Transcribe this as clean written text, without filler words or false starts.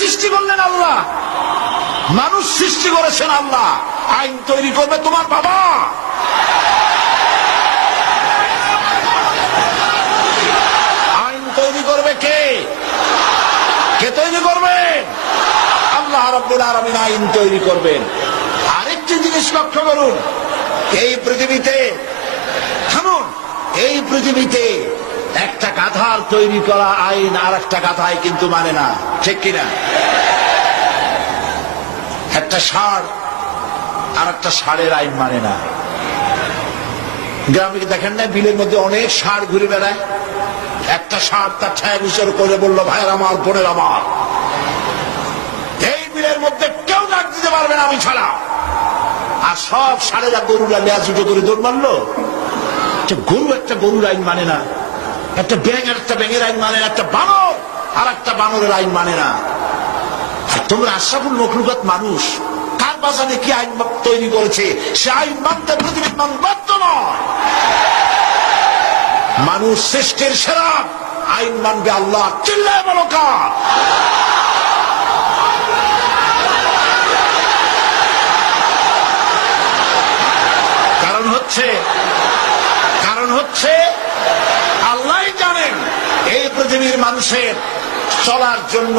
সৃষ্টি করলেন আল্লাহ, মানুষ সৃষ্টি করেছেন আল্লাহ। আইন তৈরি করবে তোমার বাবা। আইন তৈরি করবে কে? কে তৈরি করবেন? আল্লাহ রাব্বুল আলামিন আইন তৈরি করবেন। আরেকটি জিনিস লক্ষ্য করুন, এই পৃথিবীতে, থামুন, এই পৃথিবীতে একটা গাধার তৈরি করা আইন আর একটা গাধায় কিন্তু মানে না, ঠিক কিনা? একটা ষাঁড় আর একটা ষাঁড়ের আইন মানে না। গ্রামে দেখেন না, বিলের মধ্যে অনেক ষাঁড় ঘুরে বেড়ায়। একটা ষাঁড় তার ছায়া বিচার করে বলল, ভাইয়ের আমার, বোনের আমার, এই বিলের মধ্যে কেউ ডাক দিতে পারবে না আমি ছাড়া। আর সব ষাঁড়েরা গরুরা লেজ উঁচু করে দৌড় মারলো। গরু একটা গরুর আইন মানে না, একটা ব্যাঙ আর একটা ব্যাঙের আইন মানে না, একটা বানর আর একটা বানরের আইন মানে না। আর তোমরা আশরাফুল মখলুকাত মানুষ, কার বাজারে কি আইন তৈরি করেছে সে আইন মানতে পৃথিবীর মানুষ বাধ্য নয়। মানুষ সৃষ্টির সেরা, আইন মানবে আল্লাহ। চিল্লায় বলো কার? কারণ হচ্ছে আল্লাহই জানেন এই পৃথিবীর মানুষের চলার জন্য